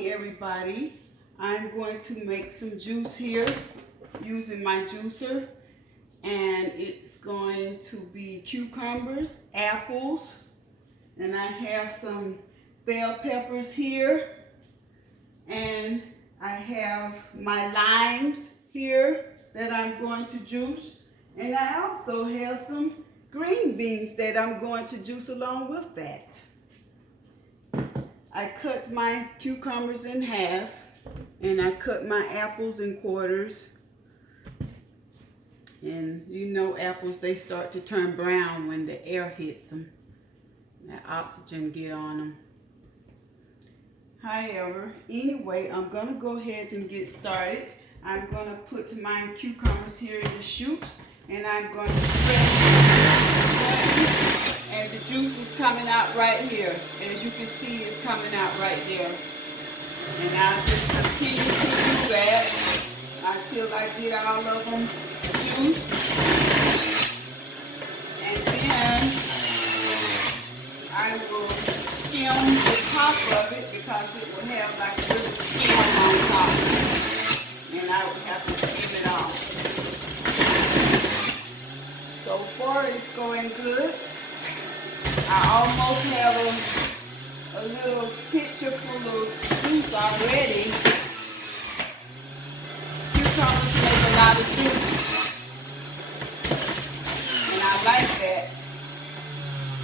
morning, everybody. I'm going to make some juice here using my juicer, and it's going to be cucumbers, apples, and I have some bell peppers here, and I have my limes here that I'm going to juice, and I also have some green beans that I'm going to juice along with that. I cut my cucumbers in half, and I cut my apples in quarters. And you know apples, they start to turn brown when the air hits them. That oxygen get on them. However, anyway, I'm going to go ahead and get started. I'm going to put my cucumbers here in the chute, and I'm going to press, and the juice is coming out right here. As you can see, it's coming out right there. And I'll just continue to do that until I get all of them juiced. And then I will skim the top of it because it will have like a little skim on top. And I would have to skim it off. So far it's going good. I almost have a little pitcher full of juice already. Cucumbers make a lot of juice. And I like that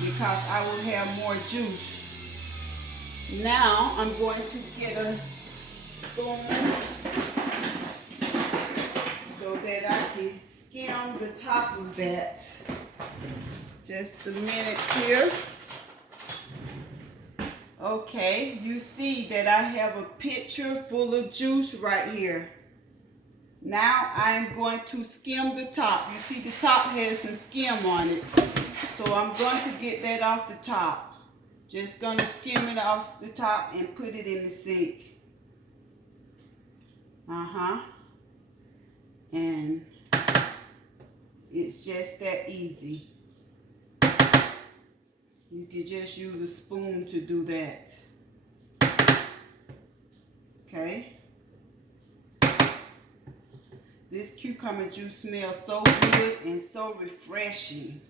because I will have more juice. Now I'm going to get a spoon so that I can skim the top of that. Just a minute here. Okay, you see that I have a pitcher full of juice right here. Now I'm going to skim the top. You see the top has some skim on it. So I'm going to get that off the top. Just going to skim it off the top and put it in the sink. And it's just that easy. You can just use a spoon to do that. Okay. This cucumber juice smells so good and so refreshing.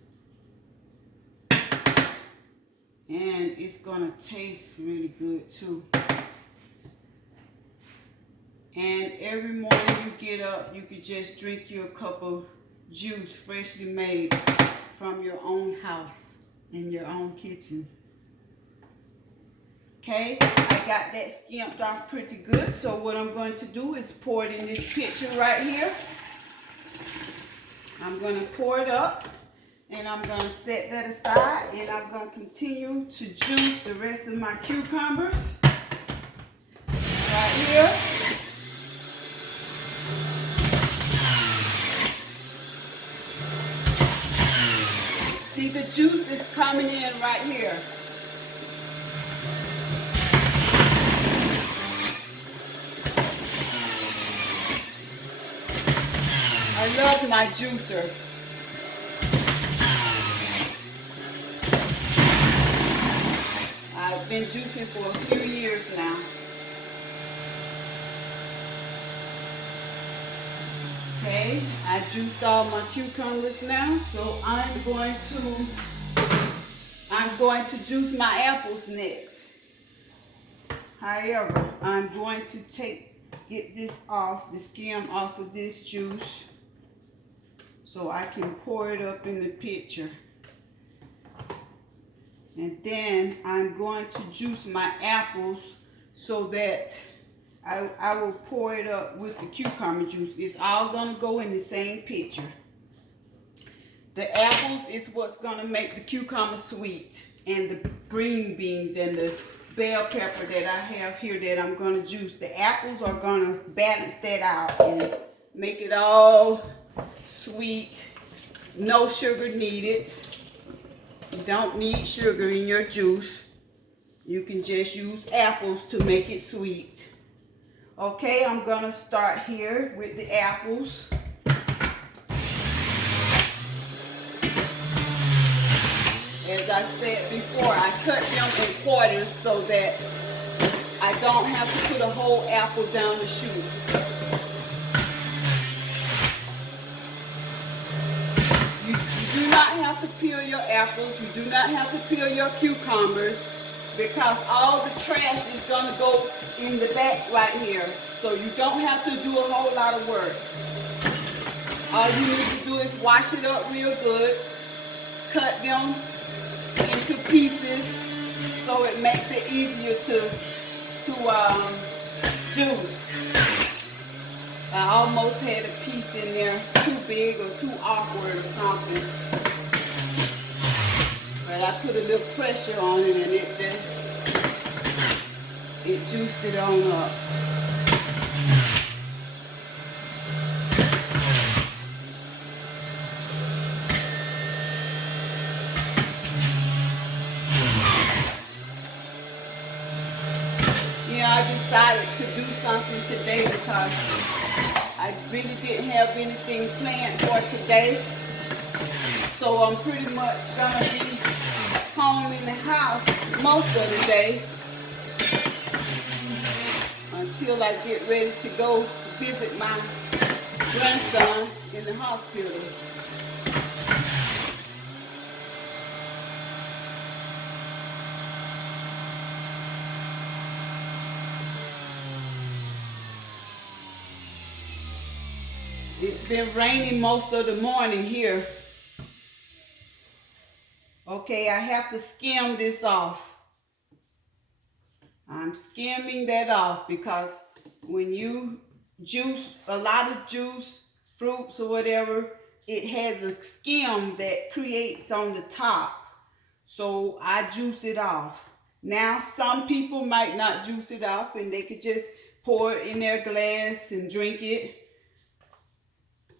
And it's gonna taste really good too. And every morning you get up, you can just drink your cup of juice freshly made from your own house. In your own kitchen. Okay, I got that skimmed off pretty good. So what I'm going to do is pour it in this pitcher right here. I'm going to pour it up, and I'm going to set that aside, and I'm going to continue to juice the rest of my cucumbers right here. See, the juice is coming in right here. I love my juicer. I've been juicing for a few years now. Okay, I juiced all my cucumbers now, so I'm going to juice my apples next. However, I'm going to get this off, the skim off of this juice, so I can pour it up in the pitcher. And then I'm going to juice my apples so that I will pour it up with the cucumber juice. It's all going to go in the same pitcher. The apples is what's going to make the cucumber sweet, and the green beans and the bell pepper that I have here that I'm going to juice. The apples are going to balance that out and make it all sweet. No sugar needed. You don't need sugar in your juice. You can just use apples to make it sweet. Okay, I'm going to start here with the apples. As I said before, I cut them in quarters so that I don't have to put a whole apple down the chute. You do not have to peel your apples. You do not have to peel your cucumbers because all the trash is going to go in the back right here. So you don't have to do a whole lot of work. All you need to do is wash it up real good, cut them into pieces so it makes it easier to juice. I almost had a piece in there too big or too awkward or something. But I put a little pressure on it and it juiced it on up. I decided to do something today because I really didn't have anything planned for today. So I'm pretty much going to be home in the house most of the day until I get ready to go visit my grandson in the hospital. It's been raining most of the morning here. Okay, I have to skim this off. I'm skimming that off because when you juice a lot of juice, fruits or whatever, it has a skim that creates on the top. So I juice it off. Now, some people might not juice it off and they could just pour it in their glass and drink it.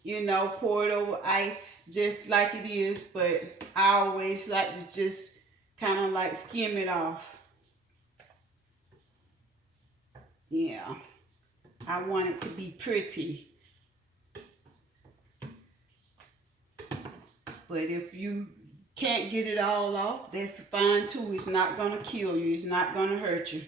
You know, pour it over ice just like it is, but I always like to just kind of like skim it off. Yeah, I want it to be pretty. But if you can't get it all off, that's fine too. It's not going to kill you. It's not going to hurt you.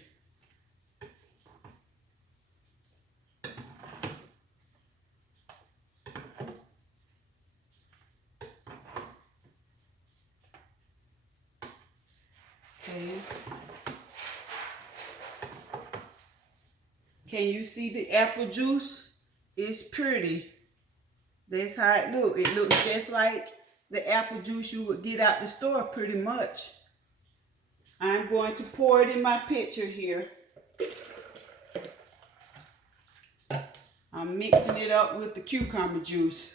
Can you see the apple juice? It's pretty. That's how it looks. It looks just like the apple juice you would get out the store pretty much. I'm going to pour it in my pitcher here. I'm mixing it up with the cucumber juice.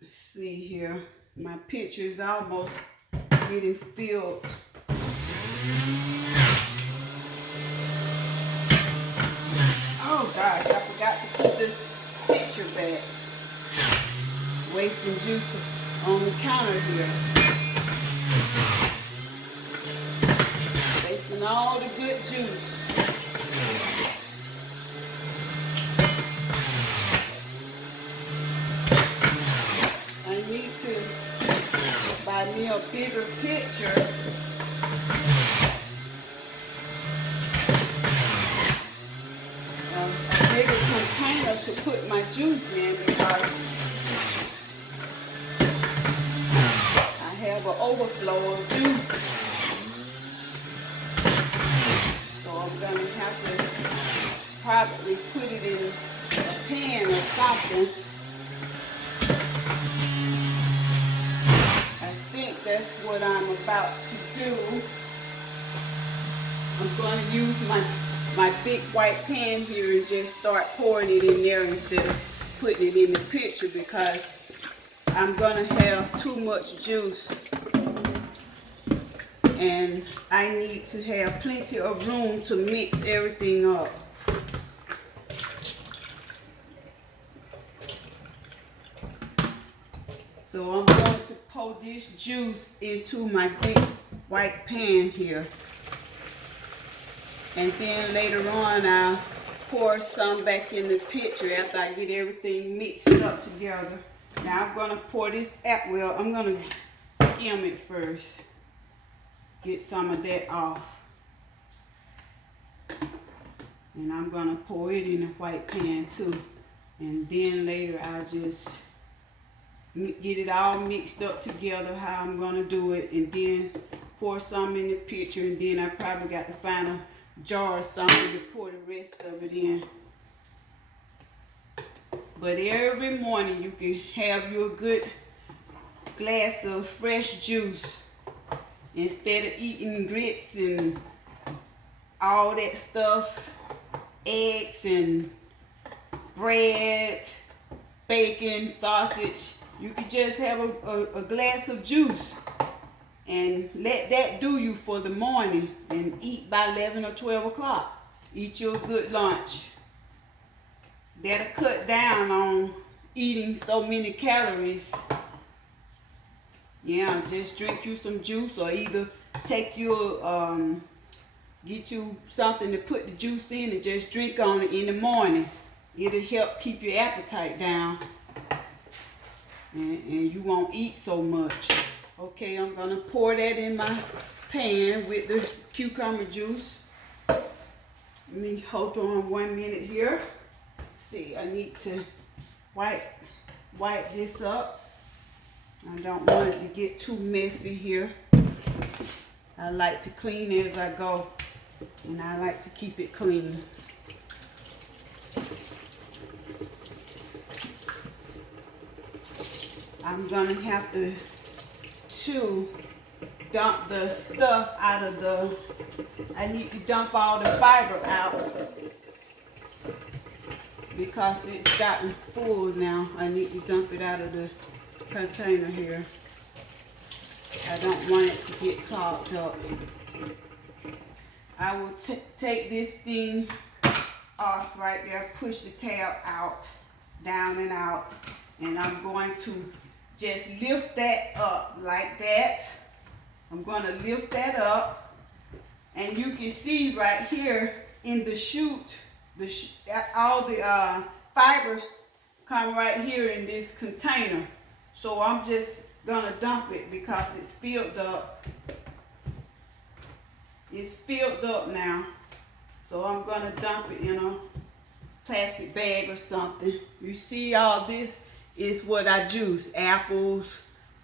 Let's see here. My pitcher is almost getting filled. Oh gosh, I forgot to put the pitcher back. Wasting juice on the counter here. Wasting all the good juice. I need to buy me a bigger pitcher. A bigger container to put my juice in because I have an overflow of juice. So I'm going to have to probably put it in a pan or something. I think that's what I'm about to do. I'm going to use my big white pan here and just start pouring it in there instead of putting it in the pitcher because I'm going to have too much juice and I need to have plenty of room to mix everything up. So I'm going to pour this juice into my big white pan here. And then later on, I'll pour some back in the pitcher after I get everything mixed up together. Now I'm going to pour this apple. Well, I'm going to skim it first. Get some of that off. And I'm gonna pour it in a white pan too. And then later I'll just get it all mixed up together how I'm gonna do it, and then pour some in the pitcher, and then I probably got to find a jar or something to pour the rest of it in. But every morning you can have your good glass of fresh juice instead of eating grits and all that stuff, eggs and bread, bacon, sausage. You could just have a glass of juice and let that do you for the morning, and eat by 11 or 12 o'clock. Eat your good lunch. That'll cut down on eating so many calories. Yeah, just drink you some juice, or either take your, get you something to put the juice in and just drink on it in the mornings. It'll help keep your appetite down, and you won't eat so much. Okay, I'm gonna pour that in my pan with the cucumber juice. Let me hold on 1 minute here. See, I need to wipe this up. I don't want it to get too messy here. I like to clean as I go, and I like to keep it clean. I'm gonna have to dump the stuff out of the, I need to dump all the fiber out because it's gotten full now. I need to dump it out of the container here. I don't want it to get clogged up. I will take this thing off right there, push the tab out, down and out, and I'm going to just lift that up like that. I'm going to lift that up, and you can see right here in the chute, all the fibers come right here in this container. So I'm just going to dump it because it's filled up. It's filled up now. So I'm going to dump it in a plastic bag or something. You see, all this is what I juice. Apples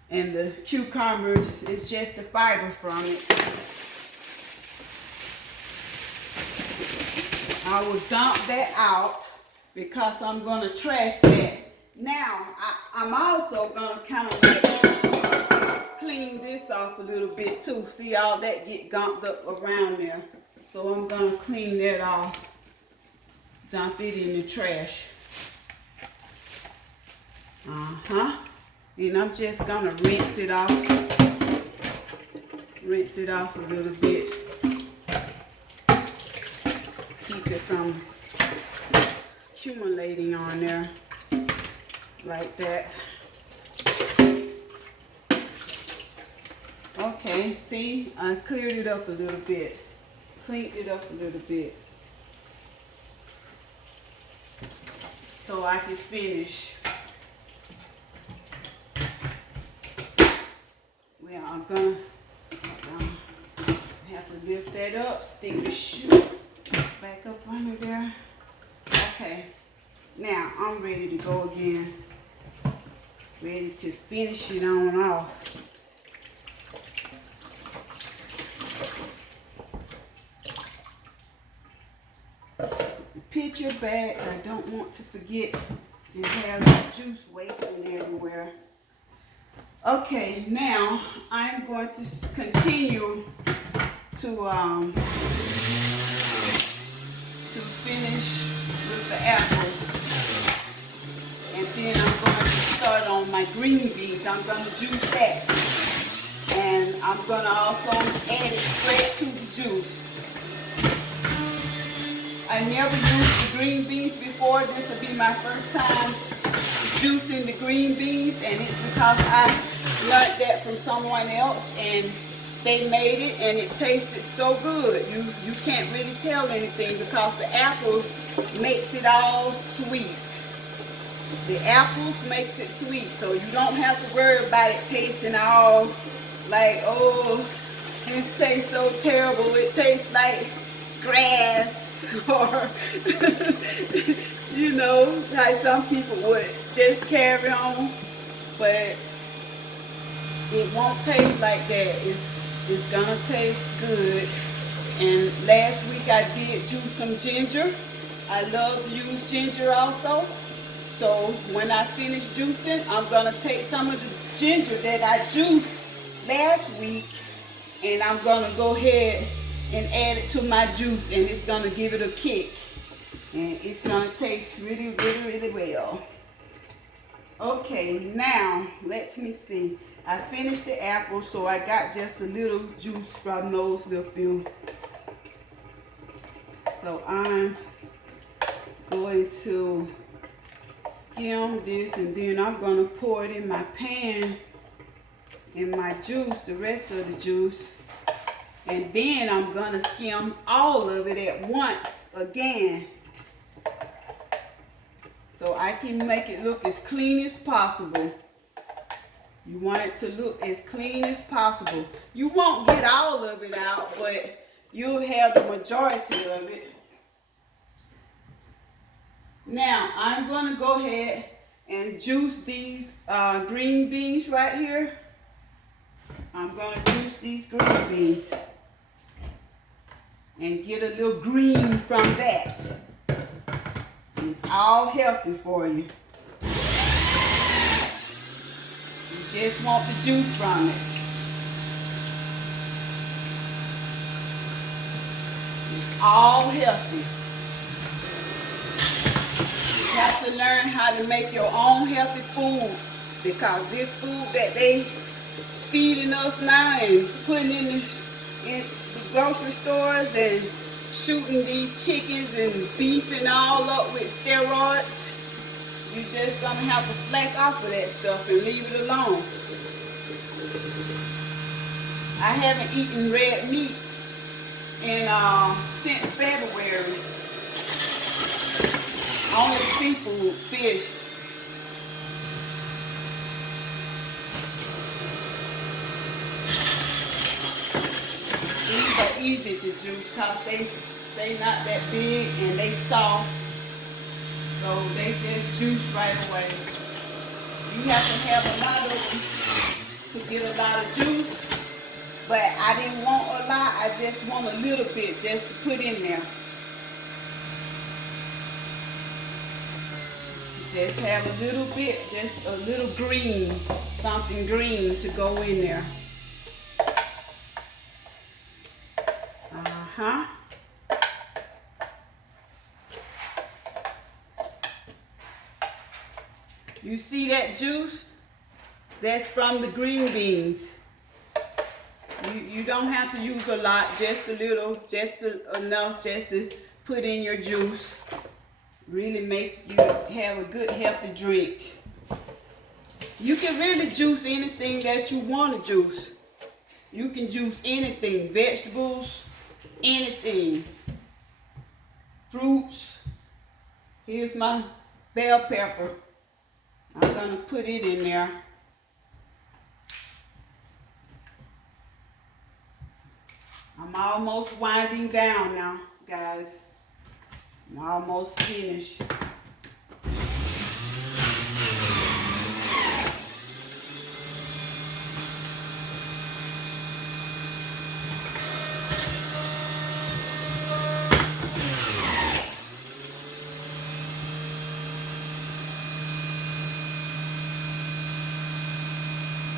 and the cucumbers. It's just the fiber from it. I will dump that out because I'm going to trash that. Now, I'm also going to kind of like clean this off a little bit too. See, all that get gumped up around there. So I'm going to clean that off. Dump it in the trash. And I'm just going to rinse it off. Rinse it off a little bit. Keep it from accumulating on there like that. Okay, see, I cleared it up a little bit. Cleaned it up a little bit. So I can finish. Well, I'm gonna have to lift that up, stick the chute back up under there. Okay, now I'm ready to go again. Ready to finish it on off. The pitcher back, I don't want to forget and have the juice wasting everywhere. Okay, now I'm going to continue to finish with the apples, and then I'm going to start on my green beans. I'm going to juice that, and I'm going to also add it straight to the juice. I never used the green beans before. This will be my first time juicing the green beans, and it's because I learned that from someone else, and they made it, and it tasted so good. You can't really tell anything because the apples makes it all sweet. The apples makes it sweet, so you don't have to worry about it tasting all like, oh, this tastes so terrible. It tastes like grass. or you know, like some people would just carry on, but it won't taste like that. It's gonna taste good. And last week I did juice some ginger. I love to use ginger also. So when I finish juicing, I'm gonna take some of the ginger that I juiced last week, and I'm gonna go ahead and add it to my juice, and it's gonna give it a kick. And it's gonna taste really, really, really well. Okay, now let me see. I finished the apple, so I got just a little juice from those little few. So I'm going to skim this, and then I'm going to pour it in my pan, in my juice, the rest of the juice. And then I'm going to skim all of it at once again, so I can make it look as clean as possible. You want it to look as clean as possible. You won't get all of it out, but you'll have the majority of it. Now, I'm going to go ahead and juice these green beans right here. I'm going to juice these green beans and get a little green from that. It's all healthy for you. You just want the juice from it. It's all healthy. You have to learn how to make your own healthy foods, because this food that they feeding us now and putting in the grocery stores and shooting these chickens and beef and all up with steroids, you just gonna have to slack off of that stuff and leave it alone. I haven't eaten red meat in since February. Only seafood, fish. These are easy to juice because they not that big and they soft. So they just juice right away. You have to have a lot of them to get a lot of juice. But I didn't want a lot, I just want a little bit just to put in there. Just have a little bit, just a little green, something green to go in there. You see that juice? That's from the green beans. You don't have to use a lot, just a little, just enough just to put in your juice. Really make you have a good healthy drink. You can really juice anything that you want to juice. You can juice anything, vegetables, anything, fruits. Here's my bell pepper. I'm gonna put it in there. I'm almost winding down now, guys. I'm almost finished.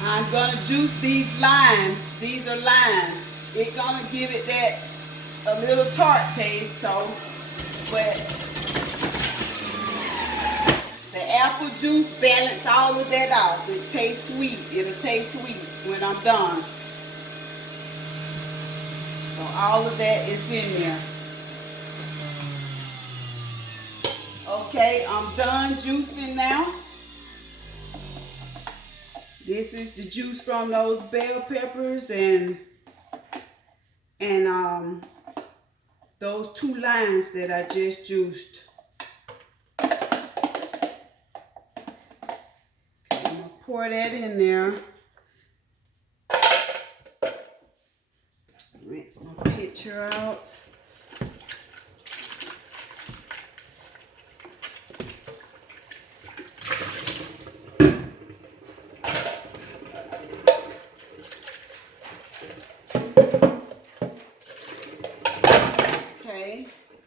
I'm gonna juice these limes. These are limes. It's gonna give it that a little tart taste, so, but the apple juice balance all of that out. It tastes sweet. It'll taste sweet when I'm done. So all of that is in there. Okay, I'm done juicing now. This is the juice from those bell peppers and those 2 limes that I just juiced. Okay, I'm gonna pour that in there. Rinse my pitcher out.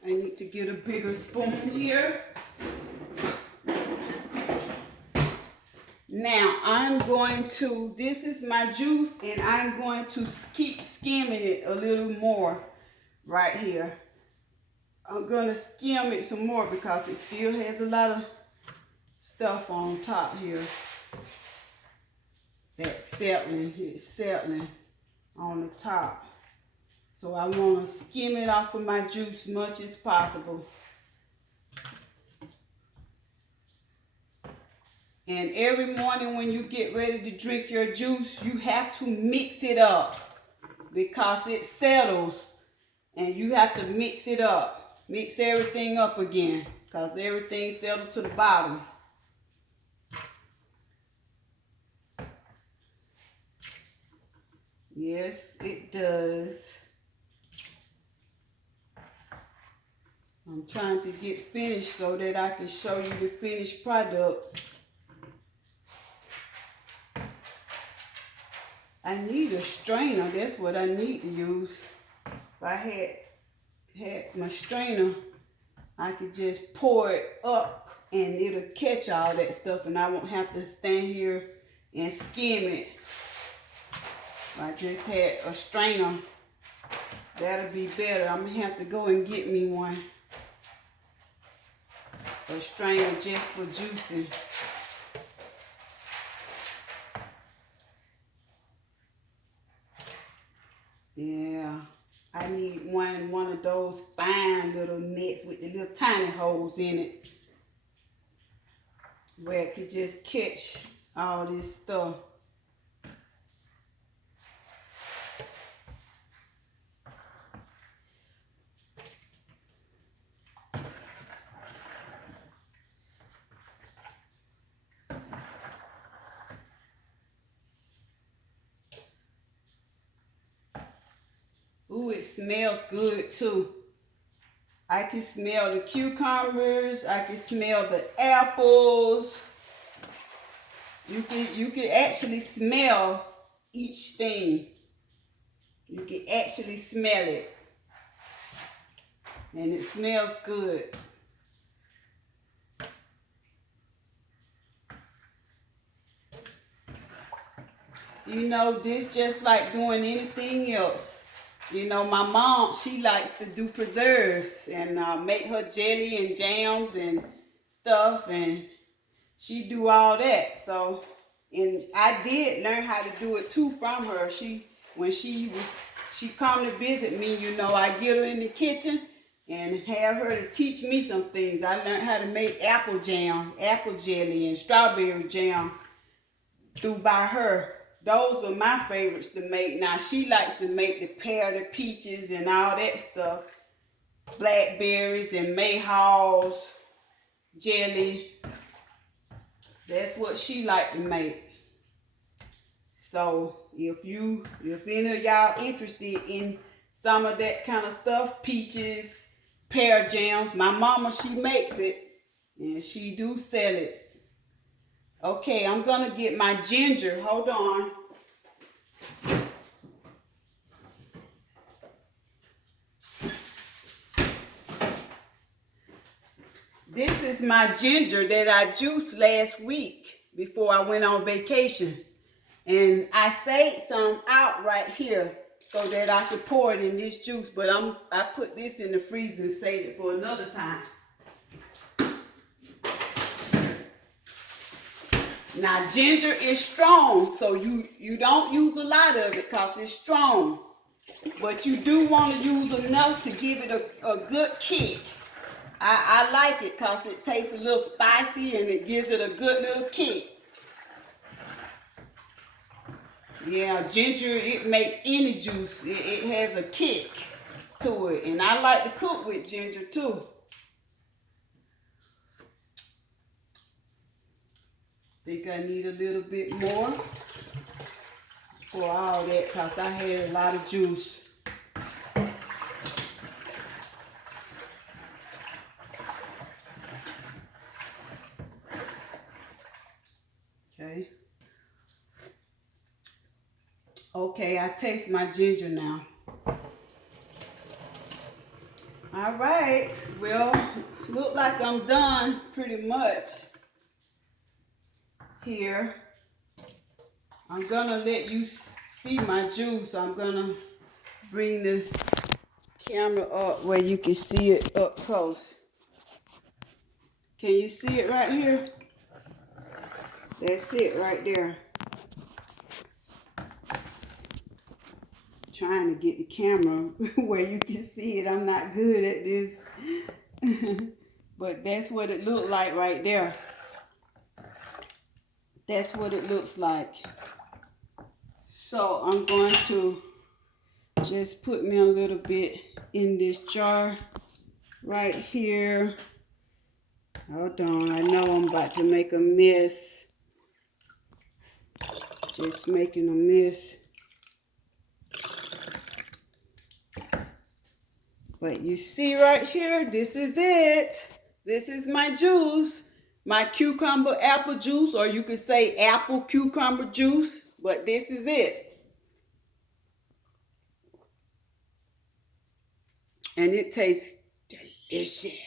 I need to get a bigger spoon here. Now I'm going to, this is my juice, and I'm going to keep skimming it a little more right here. I'm going to skim it some more because it still has a lot of stuff on top here that's settling. It's settling on the top. So I want to skim it off of my juice much as possible. And every morning when you get ready to drink your juice, you have to mix it up because it settles, and you have to mix it up. Mix everything up again because everything settled to the bottom. Yes, it does. I'm trying to get finished so that I can show you the finished product. I need a strainer. That's what I need to use. If I had my strainer, I could just pour it up and it'll catch all that stuff, and I won't have to stand here and skim it. If I just had a strainer, that'll be better. I'm gonna have to go and get me one. A strainer just for juicing. Yeah, I need one of those fine little nets with the little tiny holes in it, where it could just catch all this stuff. Ooh, it smells good too. I can smell the cucumbers. I can smell the apples. You can actually smell each thing. You can actually smell it. And it smells good. You know, this just like doing anything else. You know, my mom, she likes to do preserves and make her jelly and jams and stuff, and she do all that. So, and I did learn how to do it too from her. When she come to visit me, you know, I get her in the kitchen and have her to teach me some things. I learned how to make apple jam, apple jelly, and strawberry jam by her. Those are my favorites to make. Now, she likes to make the pear, the peaches, and all that stuff. Blackberries and mayhaws, jelly. That's what she like to make. So, if any of y'all interested in some of that kind of stuff, peaches, pear jams, my mama, she makes it, and she do sell it. Okay, I'm gonna get my ginger. Hold on. This is my ginger that I juiced last week before I went on vacation. And I saved some out right here so that I could pour it in this juice. But I put this in the freezer and saved it for another time. Now, ginger is strong, so you don't use a lot of it because it's strong. But you do want to use enough to give it a good kick. I like it because it tastes a little spicy and it gives it a good little kick. Yeah, ginger, it makes any juice. It has a kick to it. And I like to cook with ginger too. Think I need a little bit more for all that because I had a lot of juice. Okay. Okay, I taste my ginger now. All right, well, look like I'm done pretty much here. I'm gonna let you see my juice. I'm gonna bring the camera up where you can see it up close. Can you see it right here? That's it right there. Trying to get the camera where you can see it. I'm not good at this. But that's what it looked like right there. That's what it looks like. So I'm going to just put me a little bit in this jar right here. Hold on, I know I'm about to make a mess. Just making a mess. But you see right here, this is it. This is my juice. My cucumber apple juice, or you could say apple cucumber juice, but this is it. And it tastes delicious.